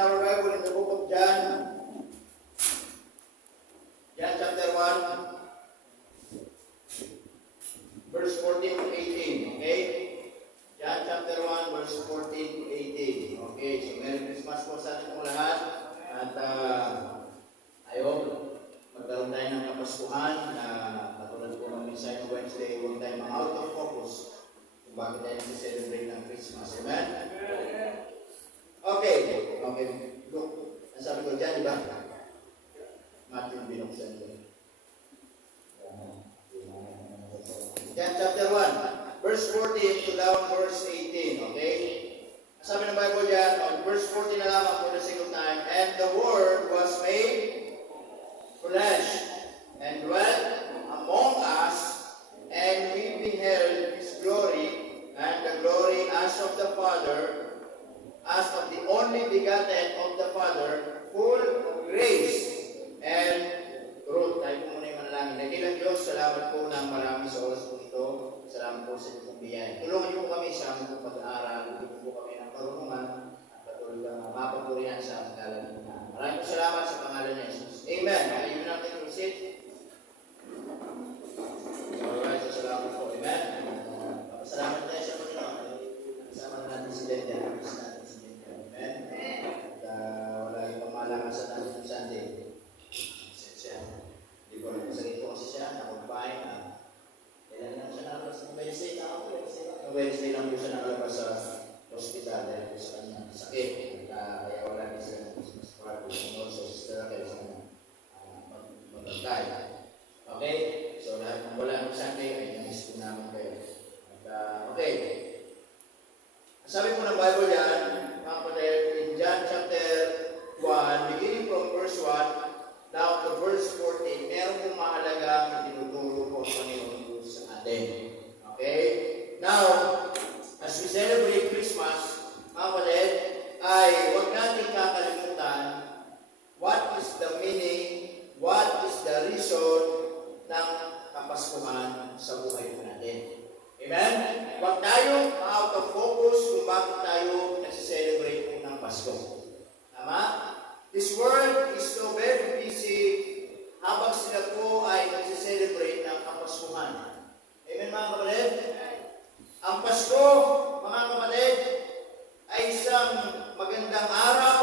our Bible in the book of John. John chapter 1, verse 14 to 18. Okay? John chapter 1, verse 14 to 18. Okay, so Merry Christmas po sa ating lahat. At I hope magkaroon tayo ng kapaskuhan na katulad po ng Messiah Wednesday, huwag tayo out of focus kung bakit tayo nag-celebrate ng Christmas. Amen? Okay. Look, ang sabi ko dyan, di ba? Matthew binuksan ko. John chapter 1, verse 14 to down verse 18. Okay? Ang sabi ng Bible dyan, on verse 14 na lamang for the sake of time, and the Word was made flesh and dwelt among us, and we beheld His glory, and the glory as of the Father, as of the only begotten of the Father, full of grace and truth. Tayo po muna yung manalangin. Nagilang Diyos, salamat po ng marami sa oras po ito. Salamat po sa inyong biyaya. Tulungan niyo po kami sa aming pag-aaral. Tulungan po kami ng karunungan at patuloy na mapapurihan sa pangalan ng maraming salamat sa pangalan ni Jesus. Amen. Ayun natin yung sit. Alright, so salamat po. Amen. Salamat tayo sa Panginoon. Kasama natin si Denda. Amen. At wala yung pamalaman sa natin ng Sunday. Hindi ko rin masakit po kasi siya. Nakapagpain. Kailan lang siya nakalabas ng Wednesday. Wednesday lang po siya nakalabas sa hospital dahil po sa kanyang sakit. Kaya wala rin sila ng Christmas party. And also, Sister Raquel sa magbantay. Okay? So, lahat ng wala ng Sunday ay namiss po namin kayo. Okay. Sabi po ng Bible yan, mga kapatid, in John chapter 1, beginning from verse 1, down to verse 14, meron pong mahalagang tinuturo po sa Panginoon sa atin. Okay? Now, as we celebrate Christmas, mga kapatid, ay huwag natin kakalimutan what is the meaning, what is the reason ng Kapaskuhan sa buhay po natin. Amen? Huwag tayong out of focus kung bakit tayo nag-celebrate po ng Pasko. Tama? This world is so very busy habang sila po ay nag-celebrate ng Kapaskuhan. Amen mga kapatid? Ang Pasko, mga kapatid, ay isang magandang araw,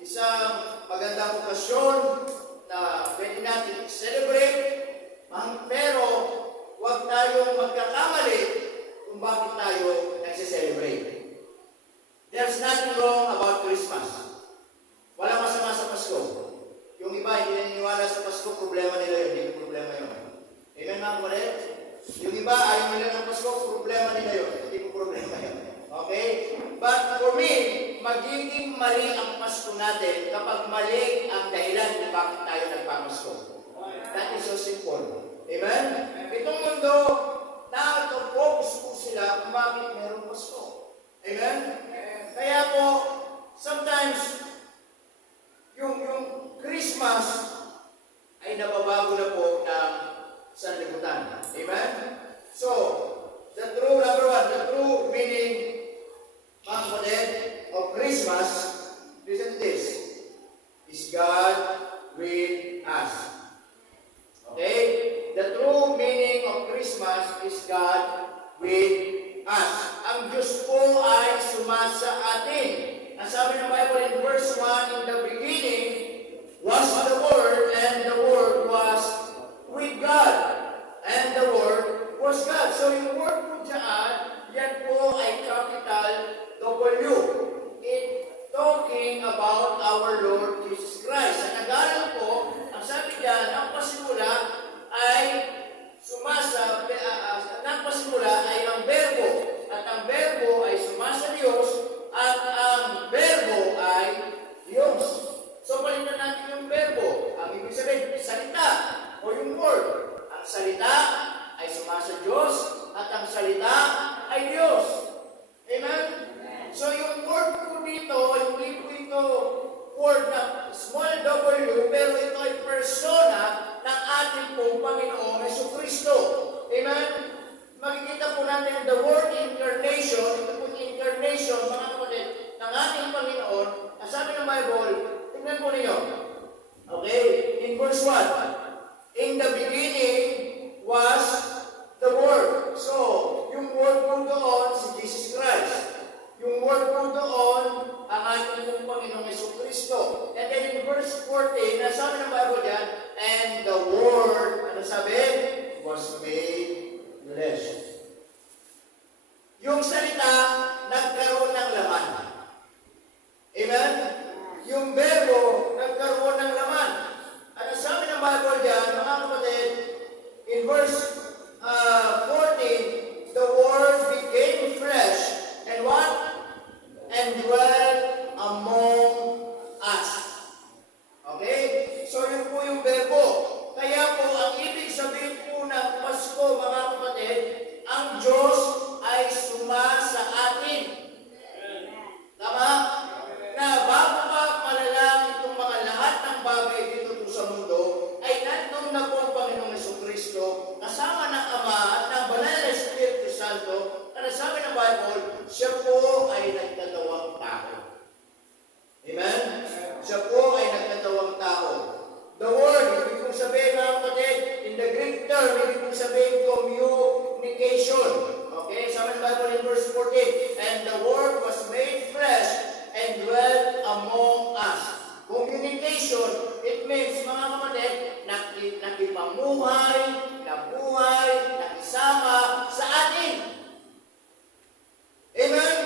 isang magandang okasyon na pwede natin i-celebrate, pero huwag tayong magkakamali kung bakit tayo nag-celebrate. There's nothing wrong about Christmas. Walang masama sa Pasko. Yung iba hindi naniniwala sa Pasko, problema nila yun, hindi problema yun. Amen mga kapatid? Yung iba ayaw nila ng Pasko, problema nila yun, hindi ko problema yun. Okay? But for me, magiging mali ang Pasko natin kapag mali ang dahilan kung bakit tayo nagpamasko. That is so simple. Amen? Itong mundo, na-focus po sila kung bakit mayroong Pasko. Amen? Kaya po, sometimes, yung Christmas ay nababago na po ng sanlibutan. Amen? So, the true, number one, the true meaning, mga kapatid, of Christmas, listen to this, is God with us. Okay? The true meaning of Christmas is God with us. Ang Diyos po ay sumasa atin. Ang sabi ng Bible in verse 1, in the beginning was the Word, and the Word was with God. And the Word was God. So yung Word po dyan, yan po ay capital W. It's talking about our Lord Jesus Christ. Sa Tagalog po, ang sabi dyan, ang pasimula ay nagpasimula ay ang verbo. At ang verbo ay sumasa Diyos at ang verbo ay Diyos. So palitan natin yung verbo. Ang ibig sabihin, salita o yung word. Ang salita ay sumasa Diyos at ang salita ay Diyos. Amen? So yung word po dito, yung ito word na small w, pero ito ay persona ng ating pong Panginoong Jesucristo. Amen? Makikita po natin the word incarnation, ito po incarnation, mga kapatid, ng ating Panginoon. Ang sabi ng Bible, tingnan po ninyo. Okay? In verse 1, in the beginning was the Word. So, yung Word po doon, si Jesus Christ. Yung Word po doon, ang ating pong Panginoong Jesucristo. And then in verse 14, nasabi ng Bible yan, and the Word, ano sabi? Was made flesh. Yung salita, nagkaroon ng laman. Amen? Yung verbo, nagkaroon ng laman. Ano sabi ng Bible dyan, mga kapatid, in verse 14, the Word became flesh, and what? And dwelt among us. Okay? So yun po yung verbo. Kaya po, ang ibig sabihin po ng Pasko, mga kapatid, ang Diyos ay suma sa atin. Tama? Na bago pa malalang itong mga lahat ng bagay dito po sa mundo, ay nandun na po ang Panginoong Jesucristo, kasama ng Ama at ng Banal na Espiritu Santo, na sabi ng Bible, siya po ay nagtatawang tao. Amen? Siya po ay nagtatawang tao. The word, ibig kong sabihin mga kapatid, in the Greek term, ibig kong sabihin communication. Okay, sabi ng Bible in verse 14, and the Word was made flesh and dwelt among us. Communication, it means, mga kapatid, nakipamuhay, nabuhay, nakisama sa atin. Amen?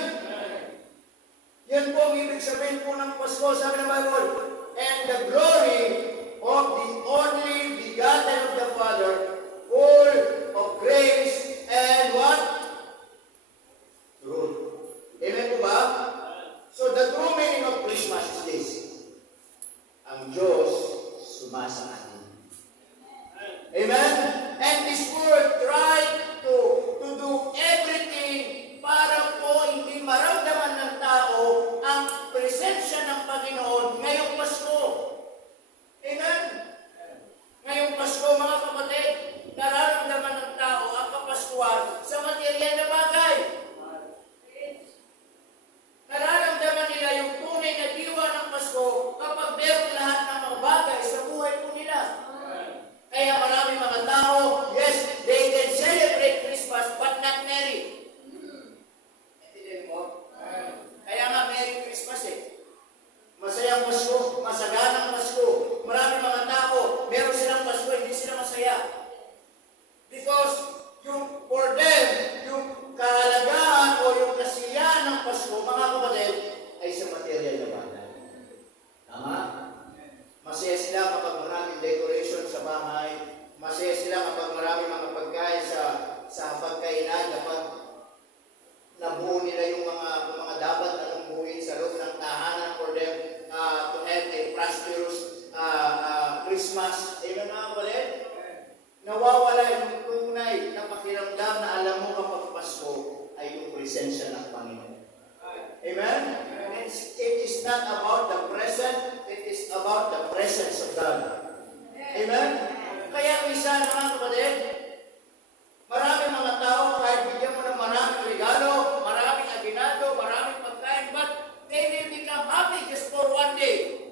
Yan po ang ibig sabihin po ng Pasko, sabi ng Bible, and the glory of the only begotten of the Father, full of grace and what? Truth. Amen po ba? So the true meaning of Christmas is this. Ang Diyos sumasa atin. Amen? And this world tried to do everything para po hindi maramdaman ng tao ang presensya ng Panginoon ngayong Pasko. Amen? Ngayong Pasko, mga kapatid, nararamdaman ng tao ang kapaskuhan sa material na bagay. Nararamdaman nila yung tunay na diwa ng Pasko kapag meron lahat ng mga bagay sa buhay po nila. Kaya marami mga tao, yes, they can celebrate Christmas but not merry. Entiende mo? Kaya nga Merry Christmas eh. Masayang Pasko, masaganang Pasko. Marami mga tao, meron silang Pasko, hindi sila masaya. Because for them, yung kahalagaan o yung kasiyahan ng Pasko, mga kapatid, ay sa material na bagay. Tama? Masaya sila kapag maraming decoration sa bahay. Masaya sila kapag maraming mga pagkain sa pagkainan, kapag nabuo nila yung mga dapat na nabuuin sa loob ng tahanan for them to have a prosperous Christmas. Amen mga kapatid? Nawawala yung tunay na pakiramdam na alam mo kapag Pasko ay yung presensya ng Panginoon. Amen? It is not about the present, it is about the presence of God. Amen? Kaya minsan mga kapatid, maraming mga tao kahit bigyan mo ng maraming regalo, maraming aginado, maraming pagkain, but they will become happy just for one day.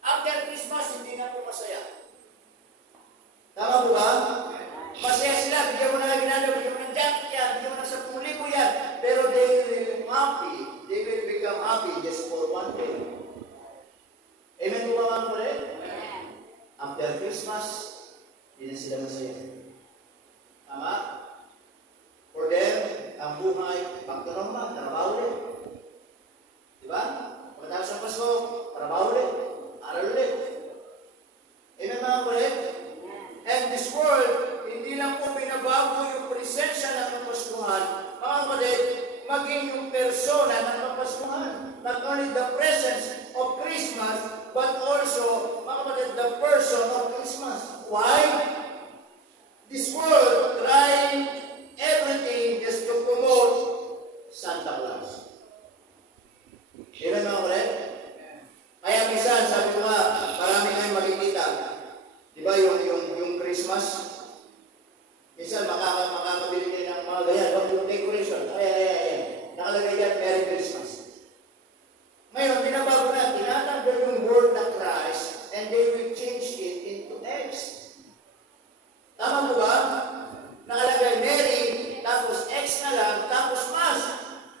After Christmas, hindi na po masaya. Tama po ba? Masaya sila, bigyan mo ng aginado, bigyan mo ng jacket yan, bigyan mo ng 10,000 yan, pero they will happy, they will become happy just for one day. Amen po ba mga kapatid? After Christmas, hindi na sila masaya. Tama? For them, ang buhay, back to normal, trabaho ulit. Diba? Pagkatapos ng Pasko, trabaho ulit, aral ulit. Amen mga kapatid? And this world, hindi lang po binabago yung presensya ng Kapaskuhan. Mga kapatid, maging yung persona ng Kapaskuhan. Not only the presence of Christmas, but also, mga kapatid, the person of Christmas. Why? This world trying everything just to promote Santa Claus. Amen mga kapatid? Kaya minsan, sabi ko nga, marami ngayong makikita. Diba yung Christmas? Minsan makakabili kayo ng mga ganyan. Wag yung decoration. Ay. Nakalagay yan, Merry Christmas. Ngayon, binabago na. tinatanggal yung word na Christ and they will change it into X. Tama po ba? Nakalagay Mary, tapos X na lang, tapos Mas.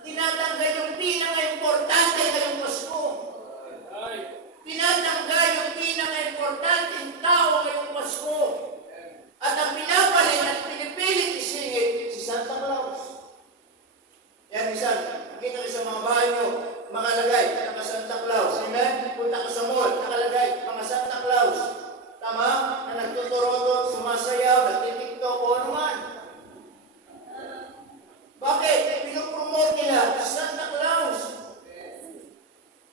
Tinatanggal yung pinaka-importante ngayong Pasko. Tinatanggal yung pinaka-importante tao ngayong Pasko. At ang pinapalit at pinipilit isingit si Santa Claus. Yan, minsan, nakita ko sa mga bahay nyo, makalagay, mga Santa Claus. Amen? Punta ka sa mall, nakalagay, mga Santa Claus. Tama? Na nagtuturo, sumasayaw, nagtitiktok, o ano man. Bakit? Pinupromote nila si Santa Claus.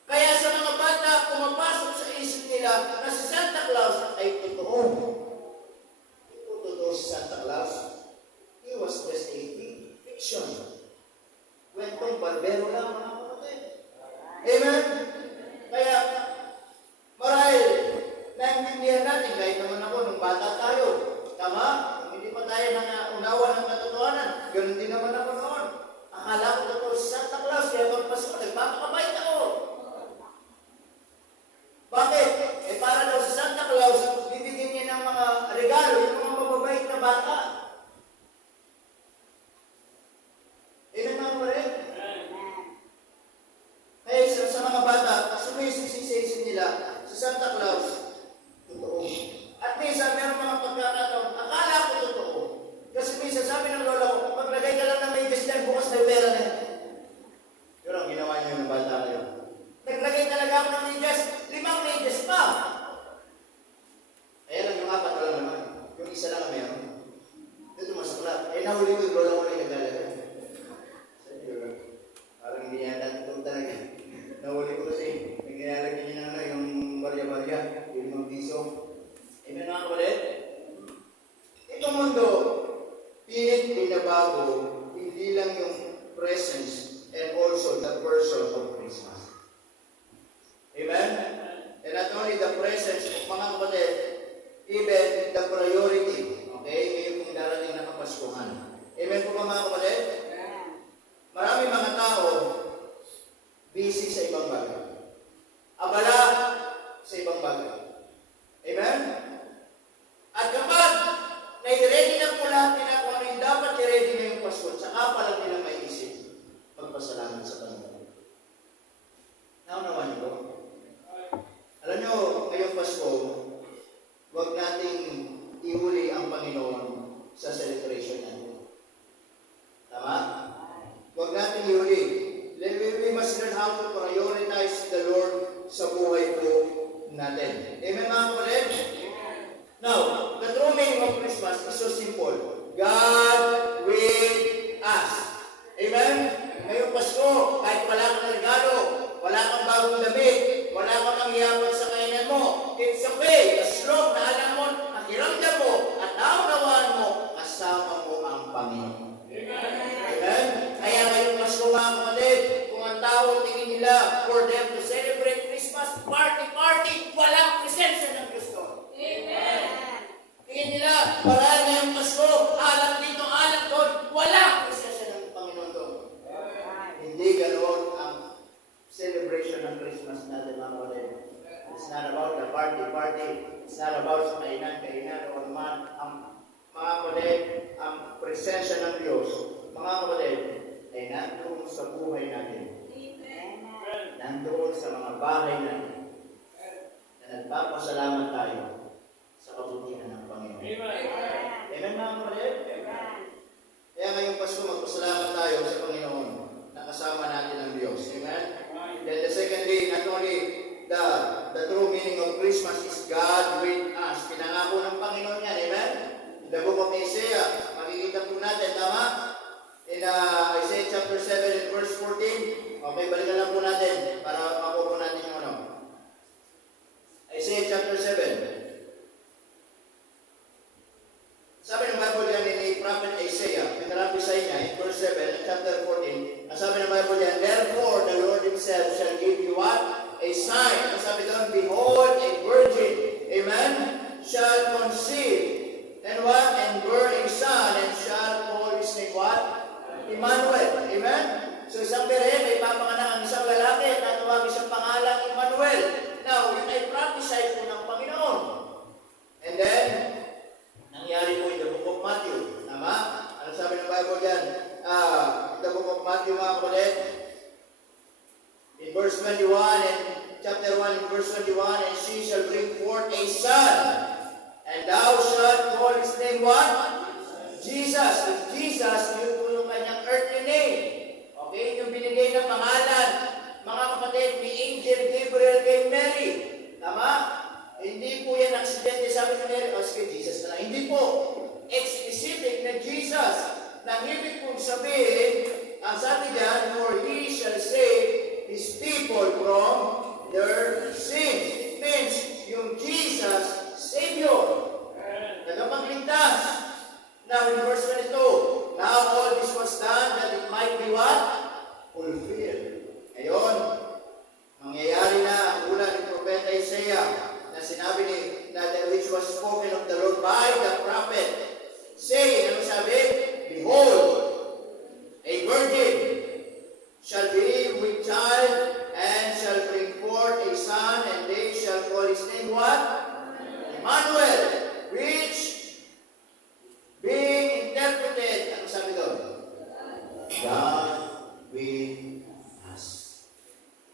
Kaya sa mga bata, pumapasok sa isip nila na si Santa Claus ay totoo. Totoo si Santa Claus. He was just a fiction. Kwentong barbero lang, mga kapatid. Amen? Kaya, marahil, naintindihan natin, kahit naman ako, nung bata tayo. Tama? Hindi pa tayo unawa ng katotohanan. Ganun din naman ako noon. Akala ko totoo si Santa Claus, kaya pagpasko, nagpapakabait ako. Bakit? Para daw si Santa Claus, bibigyan niya ng mga regalo, yung mga mababait na bata. Amen mga kapatid? Kaya sa mga bata, sumisisisisi nila si Santa Claus, totoo. At minsan, meron mga pagkakataon, akala ko totoo. Kasi minsan, sabi ng lola ko, maglagay ka lang ng medyas dyan, bukas na pera na yan. Yun ang ginawa niyo ng bata na yun. Naglagay talaga ako ng medyas, 5 medyas pa. Kaya lang yung 4 wala naman. Yung isa lang meron. Ito masakla. Nahuli ko yung lola ko na yung naglalagay. Parang hindi yan natutong talaga. Nahuli ko kasi, naglalagay niya na yung barya-barya, yung 5 piso. Amen mga kapatid? Itong mundo, pilit binabago, hindi lang yung presence and also the person of Christmas. Amen? And not only the presence of mga kapatid, even the priority. Okay? Ngayon kung darating na kapaskuhan. Amen po ba mga kapatid? Marami mga tao busy sa ibang bagay. Abala sa ibang bagay. Amen? At kapag nai-ready na po lahat nila kung ano yung dapat i-ready ngayong Pasko, saka pa lang nila may isip magpasalamat sa Panginoon. Naunawan niyo po? Alam niyo, ngayong Pasko, huwag nating ihuli ang Panginoon sa celebration natin. Tama? Huwag nating ihuli. We must learn how to prioritize the Lord sa buhay po natin. Amen mga kapatid? Now, the true meaning of Christmas is so simple. God with us. Amen? Ngayong Pasko, kahit wala kang regalo, wala kang bagong damit, wala kang mangyayabot sa kainan mo, it's okay. As long na alam mo, nakiramdam mo, at naunawaan mo, kasama mo ang Panginoon. Amen? Kaya ngayong Pasko mga kapatid, kung ang tao tingin nila for them to celebrate Christmas, party, walang presensya ng Kristo. Amen. Tingin nila, parang ngayong Pasko, alam dito, alam doon, walang presensya ng Panginoon doon. Hindi ganoon ang celebration ng Christmas natin mga kapatid. It's not about the party. It's not about sa kainan, o naman ang mga kapatid, ang presensya ng Diyos, mga kapatid, ay nandoon sa buhay natin. Nandoon sa mga bahay natin. Na nagpapasalamat tayo sa kabutihan ng Panginoon. Amen mga kapatid? Kaya ngayong Pasko, magpasalamat tayo sa Panginoon na kasama natin ang Diyos. Amen? Then the secondly, not only the true meaning of Christmas is God with us. Pinangako ng Panginoon yan. Amen? In the book of Isaiah, makikita po natin, tama? In Isaiah chapter 7 and verse 14. Okay, balikan lang po natin para makuha natin yung ano. Isaiah chapter 7. Sabi ng Bible yan ni Prophet Isaiah, pinarapisa niya in verse 7, chapter 14. Ang sabi ng Bible yan, therefore the Lord Himself shall give you what? A sign. Ang sabi doon, behold, a virgin, amen, shall conceive. And what? And bear a son, and shall call his name what? Emmanuel. Amen? So isang beren, may papanganak ang isang lalaki, at tatawagin siyang 21 and chapter 1 and verse 21, and she shall bring forth a son, and thou shalt call his name what? Jesus. If Jesus, yun po yung kanyang earthly name. Okay? Yung binigay ng pangalan, mga kapatid, ni Angel Gabriel kay Mary. Tama? Hindi po yan aksidente. Sabi ni Mary, sige, Jesus na lang. Hindi po. Specific na Jesus. Nang ibig pong sabihin, ang sabi diyan, for he shall save his people from their sins. It means, yung Jesus, Savior. Tagapagligtas. Now, in verse 22, now all this was done that it might be what? Fulfilled. Ngayon, mangyayari na ang ulat ni Propeta Isaiah na sinabi ni that which was spoken of the Lord by the prophet. Saying, ano sabi? Behold, a virgin shall be with child and shall bring forth a son, and they shall call his name what? Emmanuel, which being interpreted, ano sabi doon? God with us.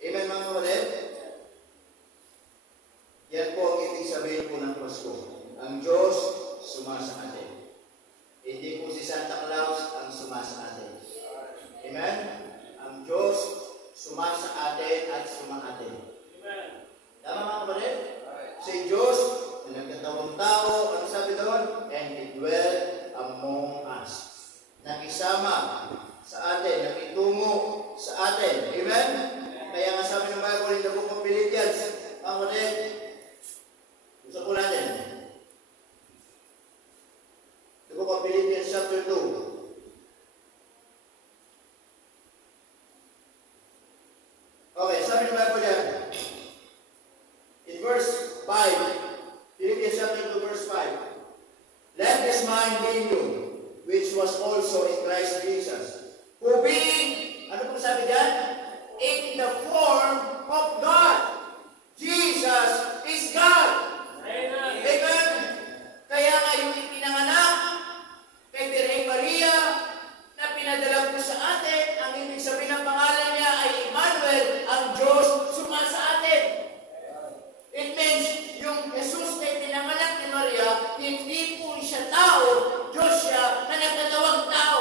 Amen mga kapatid? Yan po ang ibig sabihin po ng Pasko. Ang Diyos sumasa atin. Hindi po si Santa Claus ang sumasa atin. Amen? Ang Diyos sumasa atin at sumaatin. Amen. Tama mga kapatid? Si Diyos na nagkatawang tao, ano sabi doon? And He dwelt among us. Nakisama sa atin, nakitungo sa atin. Amen? Kaya nga sabi ng Bible in the book of Philippians, mga kapatid, gusto ko natin. The book of Philippians chapter 2. Okay, sabi ng Bible yan. In verse 5, Philippians chapter 2 verse 5. Let this mind be in you, which was also in Christ Jesus, who being, ano po sabi dyan? In the form of God. Jesus is God. Amen. Amen. Kaya nga yung ipinanganak kay Birheng Maria na pinadala po sa atin, ang ibig sabihin ng pangalan niya ay Emmanuel, ang Diyos sumasa atin. It means, yung Jesus na ipinanganak ni Maria, hindi po siya tao, Diyos siya na nagkatawang tao.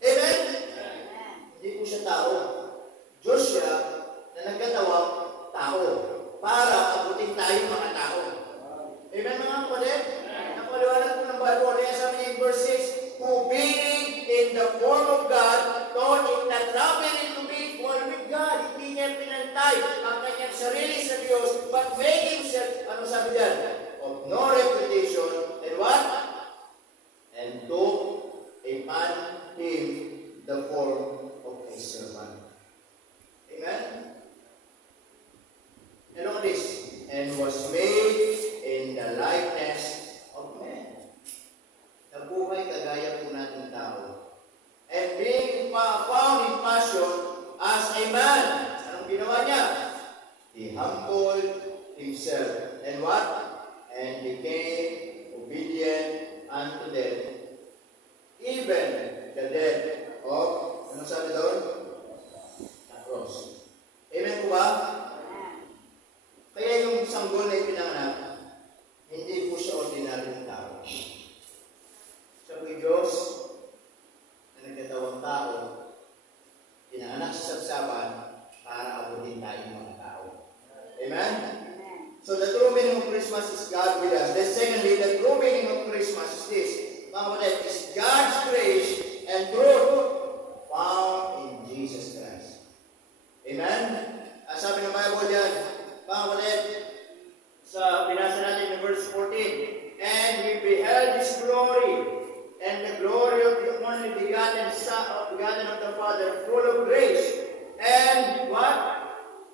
Amen? Hindi po siya tao. Diyos siya na nagkatawang tao para abutin tayo mga tao. Amen mga kapatid? Napaliwanag po ng Bible. Kaya sabi niya in verse 6, who being in the form of God, thought it not robbery to be equal with God. Hindi niya pinantay ang kanyang sarili sa Diyos, but made himself, ano sabi diyan? Of no reputation, and what? And took upon him the form of a servant. Amen? And on this, and was made in the likeness of men. Nabuhay kagaya po natin tao. And being found in passion as a man. Anong ginawa niya? He humbled himself. And what? And became obedient unto death. Even the death of, anong sabi doon? The cross. Amen po ba? Kaya yung sanggol na ipinanganak, hindi po siya ordinaryong tao. Siya po'y Diyos na nagkatawang tao, pinanganak sa sabsaban para abutin tayo mga tao. Amen? So the true meaning of Christmas is God with us. Then secondly, the true meaning of Christmas is this. Mga kapatid, is God's grace and truth found in Jesus Christ. Amen? Ang sabi ng Bible yan, mga kapatid, sa binasa natin in verse 14, and we beheld His glory, and the glory of the only begotten Son, begotten of the Father, full of grace, and what?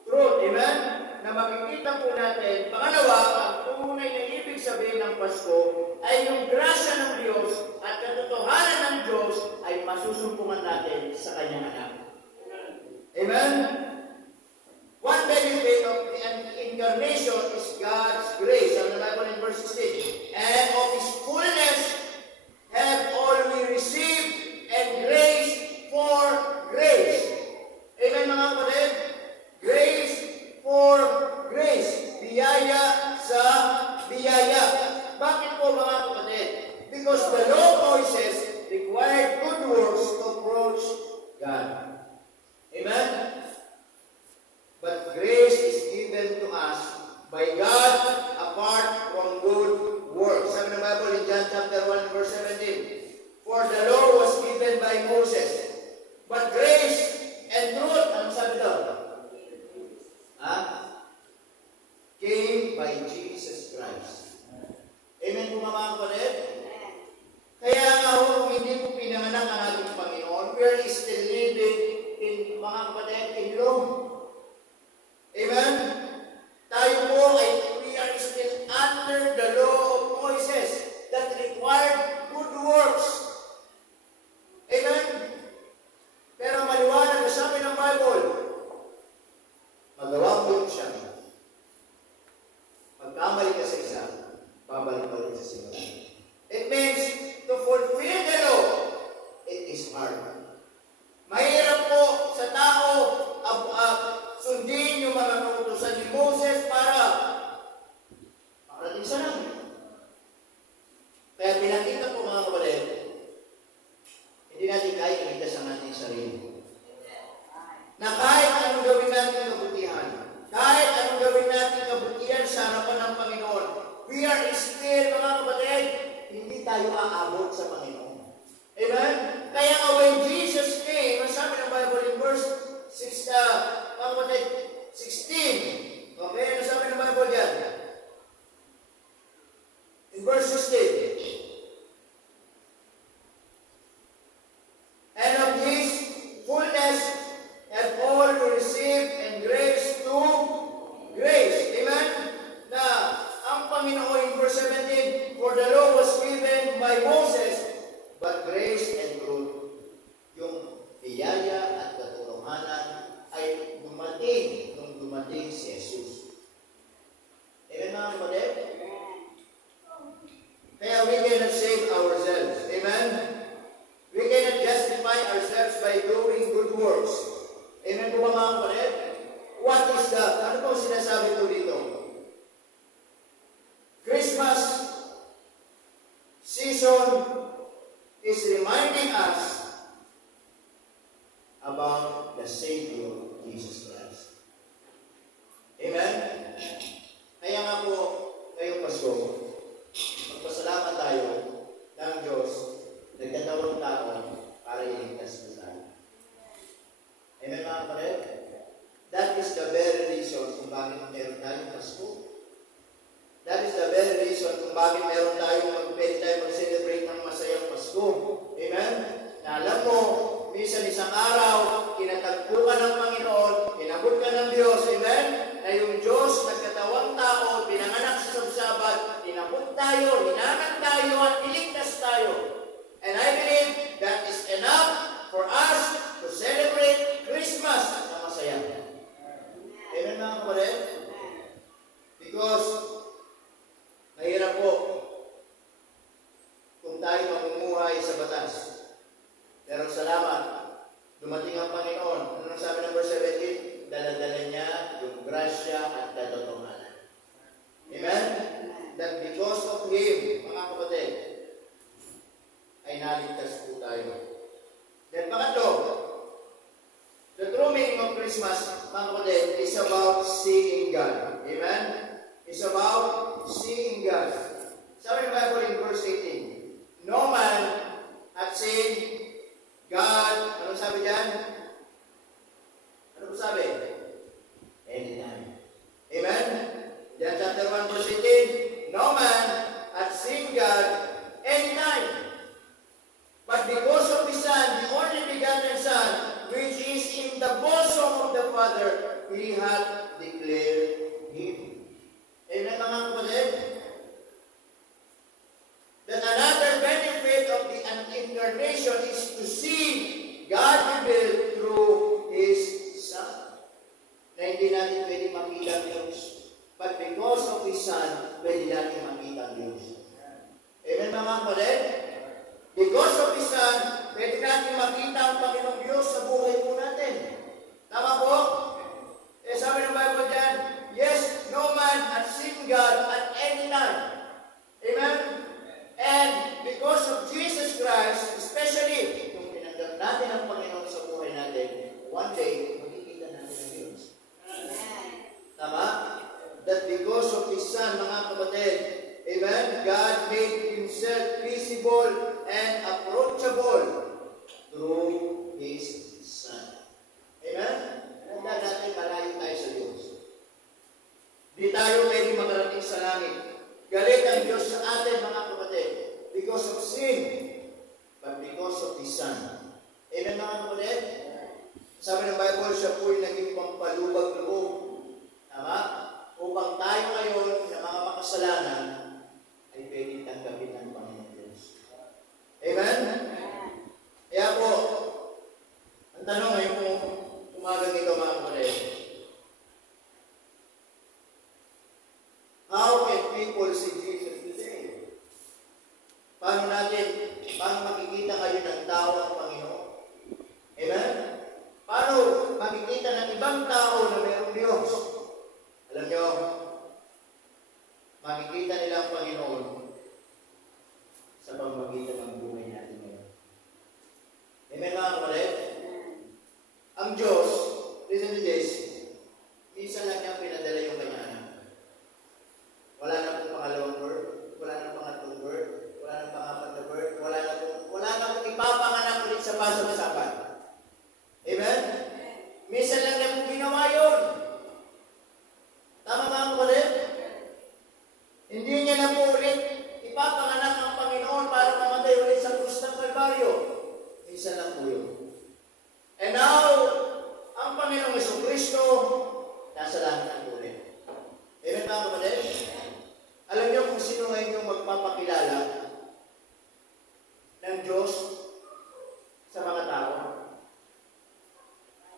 Truth. Amen? Na makikita po natin, pangalawa, ang tunay na ibig sabihin ng Pasko ay yung grasya ng Diyos at katotohanan ng Diyos ay masusumpungan natin sa Kanyang anak. Amen? One benefit of the incarnation is God's grace. Sabi ng Bible in verse 16, and of His fullness have all we received, and grace for grace. Amen mga kapatid? biyaya sa biyaya. Bakit po mga kapatid? Because the law of Moses required good works to approach God. Amen? But grace is given to us by God apart from good works. Sabi ng Bible in John chapter 1 verse 17, for the law was given by Moses, but grace and truth, ano sabi daw? Came by Jesus Christ. Amen po mga kapatid? Kaya nga kung hindi po pinanganak ang ating Panginoon, we are still living in, mga kapatid, in Rome. Amen? Tayo po ay we are still under the law of Moses that required good works. Amen? Pero maliwanag na sabi ng Bible, magawa mo siya. Pagkamali ka sa isa, babalik pa rin sa simula. It means to fulfill the law, it is hard. Mahirap po sa tao sundin yung mga kautusan ni Moses para makarating sa langit. Kaya pinakita po mga kapatid, hindi natin kaya iligtas ang ating sarili. Na kahit anong gawin natin kabutihan, kahit anong gawin natin kabutihan sa harapan ng Panginoon, we are still, mga kapatid, hindi tayo aabot sa Panginoon. Amen? Kaya nga when Jesus came, sabi ng Bible in verse 16, okay, ano sabi ng Bible yan? In verse 16, and of His fullness have all who receive and grace to grace. Amen? Na ang Panginoon in verse 17, for the law was given by Moses, but grace and truth, yung biyaya at katotohanan ay dumating nung dumating si Jesus. Amen mga kapatid? Kaya we cannot save ourselves. Amen? We cannot justify ourselves by doing good works. Amen po ba mga kapatid? What is that? Ano po sinasabi ko dito? Christmas season is reminding us about the Savior, Jesus Christ. Amen? Kaya nga po, ngayong Pasko, magpasalamat tayo ng Diyos, nagkatawang tao para iligtas mo tayo. Amen mga kapatid? That is the very reason kung bakit meron tayong Pasko. That is the very reason kung bakit meron tayong pwede tayo mag-celebrate ng masayang Pasko. Amen? Na alam mo, minsan isang araw, kinatagpo ka ng Panginoon, inabot ka ng Diyos, amen? Na yung Diyos, nagkatawang tao, pinanganak sa sabsabat, inabot tayo, hinanap tayo, at iligtas tayo. And I believe that is enough for us to celebrate Christmas na masaya. Amen mga kapatid? Because, mahirap po kung tayo mamumuhay sa batas. Pero salamat, dumating ang Panginoon. Ano sabi ng verse 17? Dala-dala niya yung grasya at katotohanan. Amen? That because of Him, mga kapatid, ay naligtas po tayo. Then pangatlo, the true meaning of Christmas, mga kapatid, is about seeing God. Amen? It's about seeing God. Sabi ng Bible in verse 18, no man hath seen God, ano sabi dyan? Ano po sabi? Anytime. Amen? John chapter 1 verse 18, no man hath seen God anytime. But because of His Son, the only begotten Son, which is in the bosom of the Father, He hath declared Him. Amen mga kapatid? That another benefit of the incarnation is to see God revealed through His Son. Na hindi natin pwede makita ang Diyos. But because of His Son, pwede natin makita ang Diyos. Amen mga kapatid? Because of His Son, pwede natin makita ang Panginoong Diyos sa buhay po natin. Tama po? Sabi ng Bible dyan, yes, no man hath seen because of His Son, mga kapatid. Amen? God made Himself visible and approachable through His Son. Amen? Handa natin malayo tayo sa Diyos. Di tayo pwede makarating sa langit. Galit ang Diyos sa atin, mga kapatid, because of sin, but because of His Son. Amen, mga kapatid? Sabi ng Bible, siya po'y naging pampalubag loob. Tama? Upang tayo ngayon na mga makasalanan ay pwede tanggapin ng Panginoon Diyos. Amen? Kaya po, ang tanong ngayon kung umagang ito, mga kapatid, how can people see Jesus today? Paano makikita ngayon ng tao ang Panginoon? Amen? Paano makikita ng ibang tao na mayroong Diyos? Alam nyo, makikita nila ang Panginoon sa pamamagitan ng buhay natin ngayon. Amen, mga kapatid? Ang Diyos, listen to this, minsan lang niyang pinadala yung kanya anak. Wala na pong pangalawang word, wala na pangatlong word, wala na pangapat na word, wala na pong ipapanganak ulit sa paso-sapan. Amen? Minsan lang niya pong ginawa yun. Tama ba ang ulit? Hindi niya na po ulit ipapanganak ang Panginoon para mamatay ulit sa krus ng Kalbaryo. Minsan lang po yun. And now, ang Panginoong Jesucristo nasa langit ang ulit. Amen, mga kapatid? Alam niyo kung sino ngayon yung magpapakilala ng Diyos sa mga tao?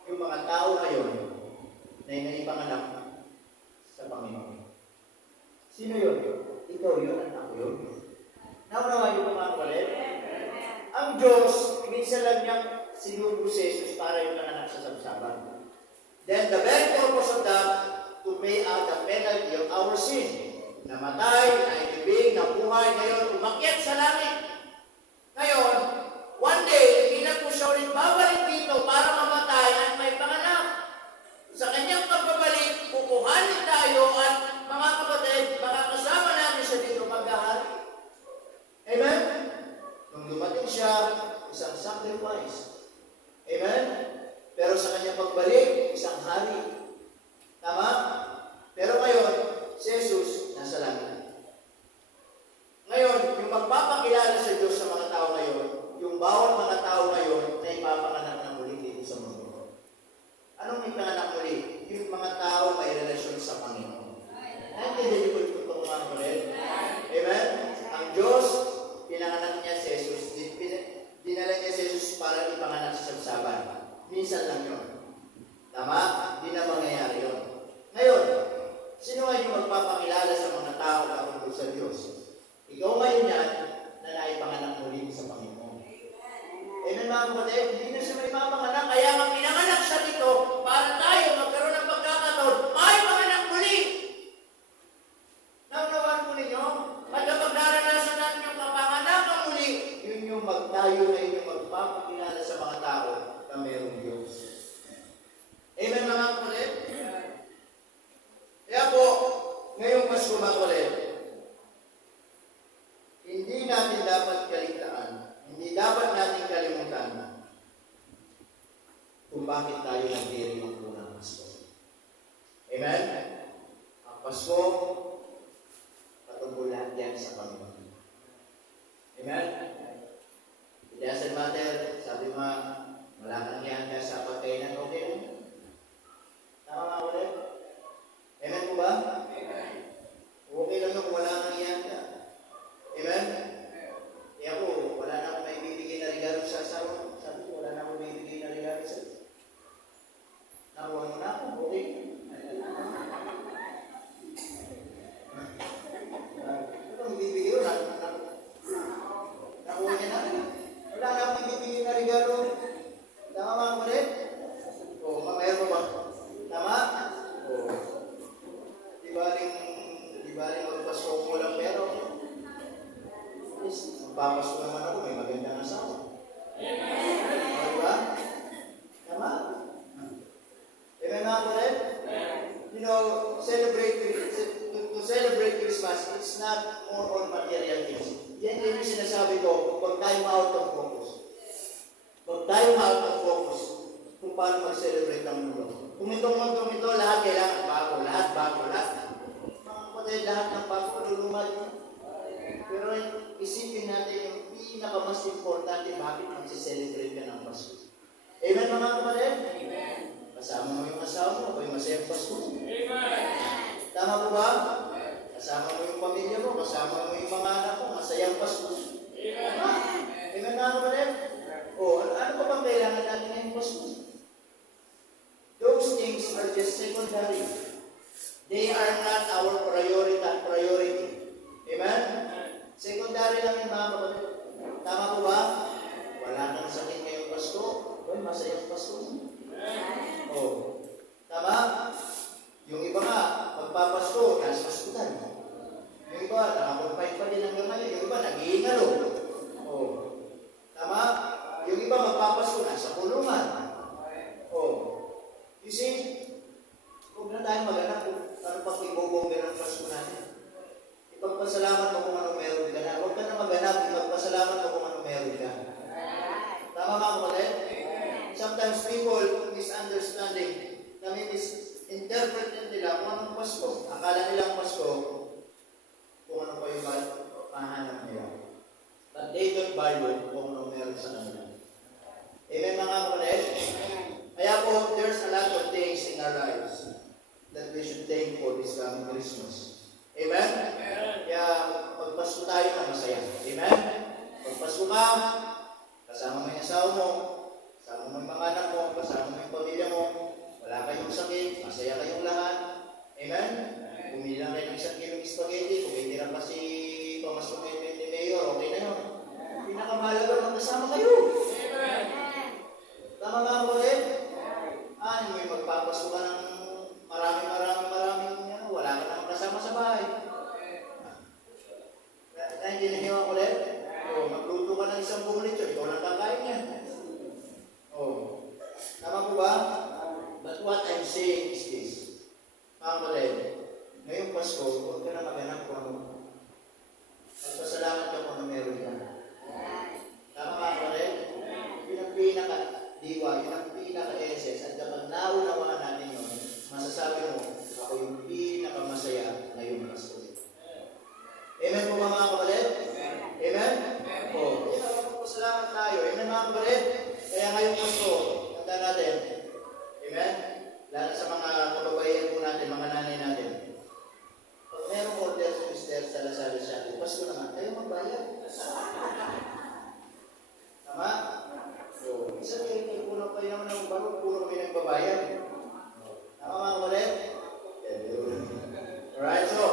Yung mga tao ngayon na inaipanganak sa Panginoon. Sino yun? Ikaw yun at ako yun. Naunawa yung mga kapatid? Ang Diyos, minsan lang niyang sinubo si Jesus para yung nanganak sa sabsaban. Then the very purpose of that, to pay out the penalty of our sin. Namatay, naibig, nabuhay, ngayon umakyat sa langit. Ngayon, one day, hindi na po siya ulit babalik dito para mamatay at may panganak. Sa kanyang pagbabalik, kukuhanin tayo at mga kapatid, makakasama namin siya dito maghahari. Amen? Nung dumating siya, isang sacrifice. Amen? Pero sa kanyang pagbalik, isang hari. Tama? Pero ngayon, si Jesus nasa langit. Ngayon, yung magpapakilala sa Diyos sa mga tao ngayon, yung bawat mga tao ngayon na ipapanganak ng muli dito sa mundo. Anong ipanganak muli? Yung mga tao may relasyon sa Panginoon. Naintindihan niyo po itong mga kapatid? Amen? Ang Diyos, pinanganak niya si Jesus. Dinala niya si Jesus para ipanganak sa sabsaban. Minsan lang yun. Tama? Hindi na mangyayari yun. Ngayon, sino nga yung magpapakilala sa mga tao tungkol sa Diyos? Ikaw ngayon yan na naipanganak muli sa Panginoon. Amen, mga kapatid? Hindi na siya may mapanganak. Kaya nga pinanganak siya dito para tayo magkaroon ng pagkakataon. May panganak muli! Naunawaan po ninyo? At kapag naranasan natin yung kapanganakan muli, yun yung magtayo na yung magpapakilala sa mga tao na mayroong Diyos. Amen, mga kapatid? Kaya po, ngayong Pasko, mga kapatid, hindi natin dapat kaligtaan, hindi dapat natin kalimutan kung bakit tayo nagdiri ng unang Pasko. Amen? Ang Pasko, patungkol lahat yan sa Panginoon. Amen? It doesn't matter, sabi mo, wala kang yan ka sa pagkainan, okay lang. Tama nga ulit? Amen po ba? Amen. Okay lang kung wala kang yan ka. Amen? Kaya po, wala na akong may bibigay na regalo sa asawa. Sabi ko, wala na akong may bibigay na regalo sa asawa. Nakuha mo na ako, okay? Ano bibigay yun? Nakuha niya na. Wala na akong bibigay na regalo. Tama mga kapatid? O, mayroon mo ba? Tama? O, di baling magpasko ko lang pero magpapasko naman ako, may magandang asawa. Diba? Tama? Amen mga kapatid? You know, celebrate us, it's not more on material things. Yan yung sinasabi ko, huwag tayong out of focus. Huwag tayong out of focus kung paano mag-celebrate ang mundo. Kung itong mundong ito, lahat kailangan bago, lahat. Mga kapatid, lahat ng bago, lulumad yun. Pero isipin natin yung pinaka-mas importante, bakit mag-celebrate ka ng Pasko. Amen mga kapatid? Amen. Kasama mo yung asawa mo, ako'y masayang Pasko. Amen. Tama po ba? Kasama mo yung pamilya mo, kasama mo yung mga anak mo, masayang Pasko. Amen. Amen mga kapatid? O, ano pa bang kailangan natin ngayong Pasko? Those things are just secondary. They are not our priority. Amen? Secondary lang yung mga kapatid. Tama po ba? Wala nang sakit ngayong Pasko. Well, masayang Pasko. O, tama? Yung iba nga, magpapasko, nasa hospital. Yung iba, nakakonfine pa din ang gamay. Yung iba, nag-iingalo. O, tama? Yung iba, magpapasko, nasa kulungan. O, you see, huwag na tayo maghanap kung ano pang ibobongga ng Pasko natin. Ipagpasalamat mo kung anong meron ka na. Huwag ka na maghanap, ipagpasalamat mo kung anong meron ka. Tama mga kapatid? Sometimes people misunderstanding, kami misinterpret nila kung anong Pasko. Akala nilang Pasko, kung ano pa yung mahanap nila. But they don't value kung anong meron sa kanila. Amen mga kapatid? Kaya po, there's a lot of things in our lives that we should thank for this coming Christmas. Amen? Kaya pagpasko tayo na masaya. Amen? Pagpasko ka, kasama mo yung asawa mo, kasama mo yung mga anak mo, kasama mo yung pamilya mo, wala kayong sakit, masaya kayong lahat. Amen? Bumili lang kayo ng 1 kilong spaghetti, kung may tira pa si Thomas Commitment ni Mayor, okay na yun. Pinakamahalaga magkasama kayo. Amen? Tama nga ako rin? Ano yung magpapasko ka ng maraming, wala ka naman kasama sa bahay. Naintindihan ko rin? O, magluto ka ng 1 buong lechon, ikaw lang kakain yan. O, tama po ba? But what I'm saying is this. Mga kapatid, ngayong Pasko, huwag ka na maghanap kung ano. Magpasalamat ka kung ano meron ka. Tama mga kapatid? Yun ang pinaka-diwa, yun ang pinaka-essence. At kapag naunawaan natin yun, masasabi mo, ako yung pinaka-masaya ngayong Pasko. Amen po mga kapatid? Amen? O, magpasalamat tayo. Amen mga kapatid? Kaya ngayong Pasko, tanda natin. Amen? Lalo sa mga kababayan po natin, mga nanay natin. Pag merong order sa Mr. Salazar siya, Pasko naman, tayo magbayad. Tama? So, isa kayo puno kayo naman ng baro, puro kayo nagbabayad. Tama mga kapatid? Alright, so,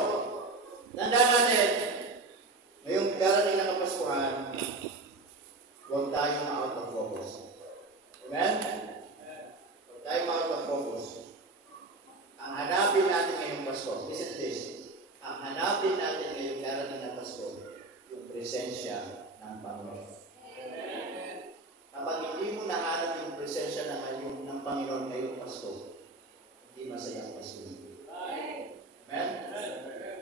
tanda natin, ngayong darating na Kapaskuhan, huwag tayong out of focus. Amen? Huwag tayong out of focus. Ang hanapin natin ngayong Pasko, listen to this, ang hanapin natin ngayong darating na Pasko, yung presensya ng Panginoon. Kapag hindi mo nahanap yung presensya ng Panginoon ngayong Pasko, hindi masaya ang Pasko. Amen?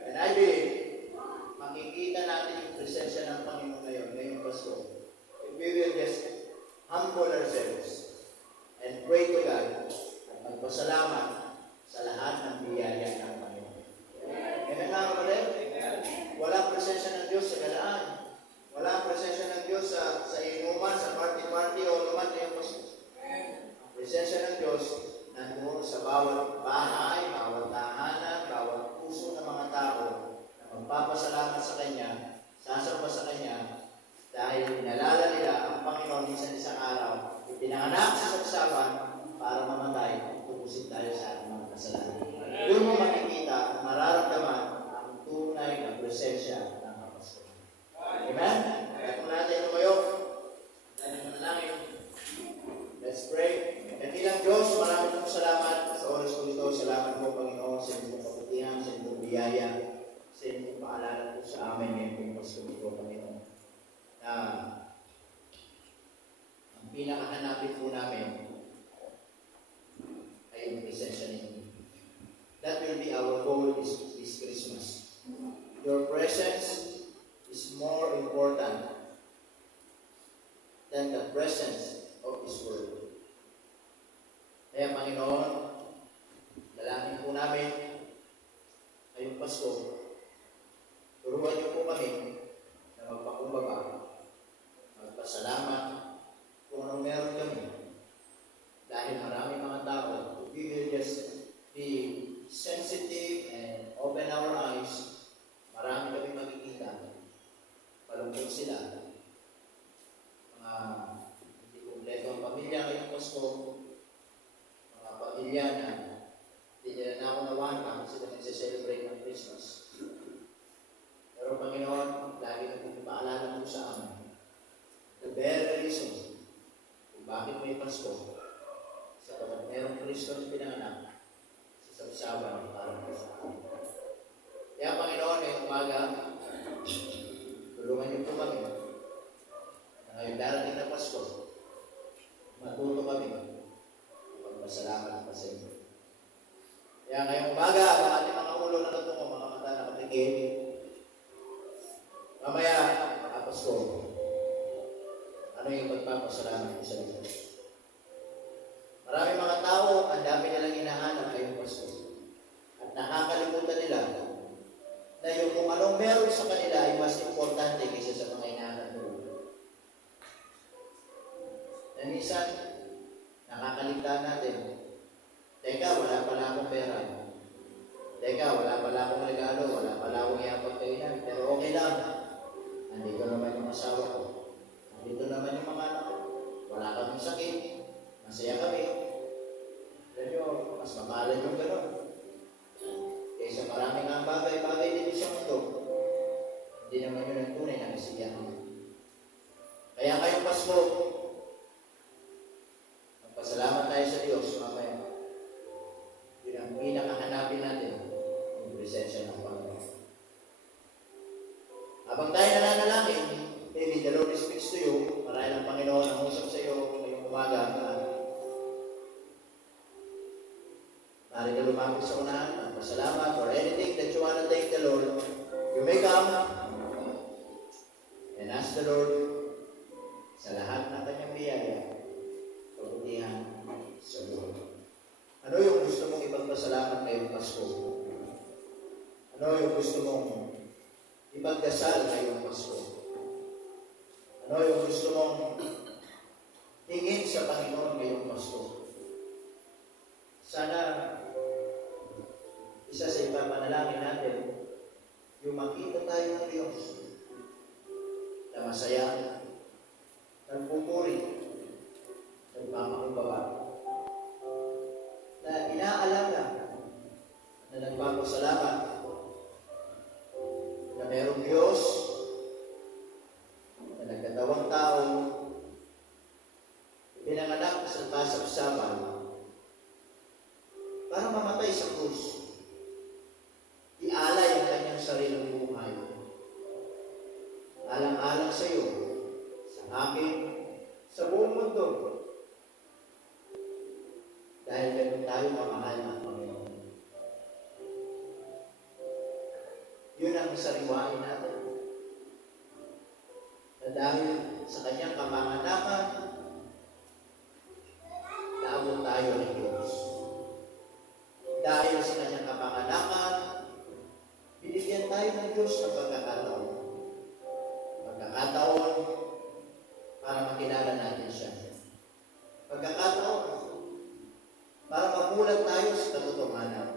And I believe, makikita natin yung presensya ng Panginoon ngayong Pasko. If we will just humble ourselves and pray to God at magpasalamat sa lahat ng biyaya ng Panginoon. Amen nga kapatid? Walang presensya ng Diyos sa galaan. Walang presensya ng Diyos sa inuman, sa party-party o luman ngayong Pasko. Ang presensya ng Diyos nandoon sa bawat bahay, bawat tahanan, bawat puso ng mga tao na magpapasalamat sa Kanya, sasamba sa Kanya, dahil nalala nila ang Panginoon minsan isang araw, ipinanganak sa saksapan para mamatay, tubusin tayo sa ating mga kasalanan. Doon mo makikita, mararamdaman ang tunay na presensya ng Pasko. Amen? Kaya kung natin tumayo, tayo manalangin. Let's pray. Dakilang Diyos, maraming pong salamat sa oras ko ito. Salamat po, Panginoon, sa inyong kaputihan, sa inyong biyaya, sa inyong paalala po sa amin ngayong Pasko ito, Panginoon. Na ang pinakahanapin po namin ay yung presensya ninyo. That will be our goal this Christmas. Your presence is more important than the presence of His Word. Kaya Panginoon, dalangin po namin ngayong Pasko, turuan niyo po kami na magpakumbaba, magpasalamat kung anong meron kami. Dahil maraming mga tao, we will just be sensitive and open our eyes. Marami kami makikita. Malungkot sila. Mga hindi kumpleto ang pamilya ngayong Pasko. Mga pamilya na hindi nila naunawan bakit sila nagsiselebrate ng Christmas. Pero Panginoon, lagi na po paalala mo sa amin. The very reason kung bakit may Pasko, sapagkat merong Kristo na pinanganak sa sabsaban para sa amin. Kaya Panginoon, ngayong umaga, tulungan niyo po kami na ngayong darating na Pasko, matuto kami magpasalamat pa sa inyo. Kaya ngayong umaga, ang ating mga ulo na natungo, mga mata na katigil, mamaya, Pasko, ano yung magpapasalamat ko sa Diyos? Maraming mga tao, ang dami nilang hinahanap ngayong Pasko. At nakakalimutan nila na yung kung anong meron sa kanila ay mas importante kaysa sa mga hinahanap nila. Na minsan, nakakaligtaan natin, teka, wala pala akong pera. Teka, wala pala akong regalo, wala pala akong iapag kainan. Pero okay lang. Nandito naman yung asawa ko. Nandito naman yung mga anak ko. Wala kaming sakit. Masaya kami. Alam nyo, mas mamahalan yung gano'n. Kaysa maraming ang bagay-bagay dito sa mundo, hindi naman yun ang tunay na kasiyahan. Kaya ngayong Pasko, magpasalamat tayo sa Diyos mamaya. Yun ang pinakahanapin natin, yung presensya ng Panginoon. Habang tayo nananalangin, maybe the Lord speaks to you, marahil ang Panginoon ang usap sa iyo ngayong umaga na maaari ka lumapit sa unahan, magpasalamat, or anything that you want to thank the Lord, you may come and ask the Lord sa lahat ng kanyang biyaya, pagputihan sa Lord. Ano yung gusto mong ipagpasalamat ngayong Pasko? Ano yung gusto mong ipagdasal ngayong Pasko? Ano yung gusto mong tingin sa Panginoon ngayong Pasko? Sana isa sa ipapanalangin natin, yung makita tayo ng Diyos na masaya, nagpupuri, nagpapakumbaba, na inaalala na nagpapasalamat na mayroong Diyos na nagkatawang tao, pinanganak sa kasapsapan para mamatay sa krus. Ialay ang kanyang sariling buhay. Alang-alang sa iyo, sa akin, sa buong mundo. Dahil ganun tayo mamahal ng Panginoon. Yun ang sariwain natin. Na dahil sa kanyang kapanganakan, naabot tayo ng Diyos. Dahil sa kanyang kapanganakan, binigyan tayo ng Diyos ng pagkakataon. Pagkakataon para makilala natin siya. Pagkakataon para mamulat tayo sa katotohanan.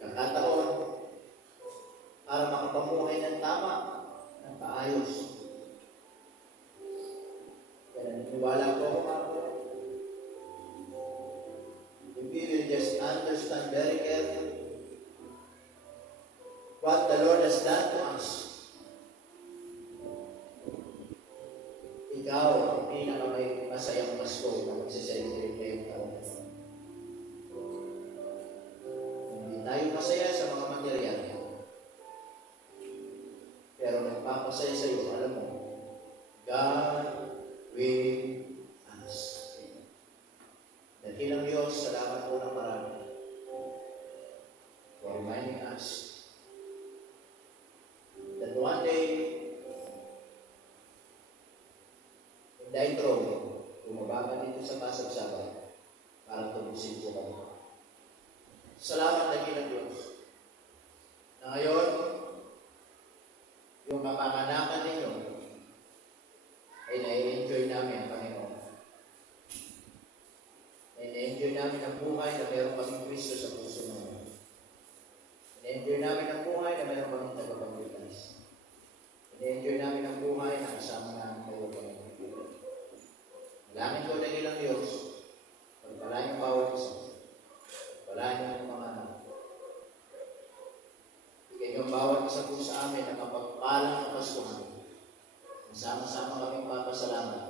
Pagkakataon para makapamuhay ng tama, ng paayos. Kaya naniniwala ko ako mga if we will just understand very carefully what the Lord has done to us, ikaw ang pinakamay masayang Pasko na magsiselebrate ngayong taon. Hindi tayo masaya sa mga material, pero nagpapasaya sa iyo, alam mo, God will us. Dakilang Diyos, salamat po ng marami for reminding us Sama-sama kaming papasalamat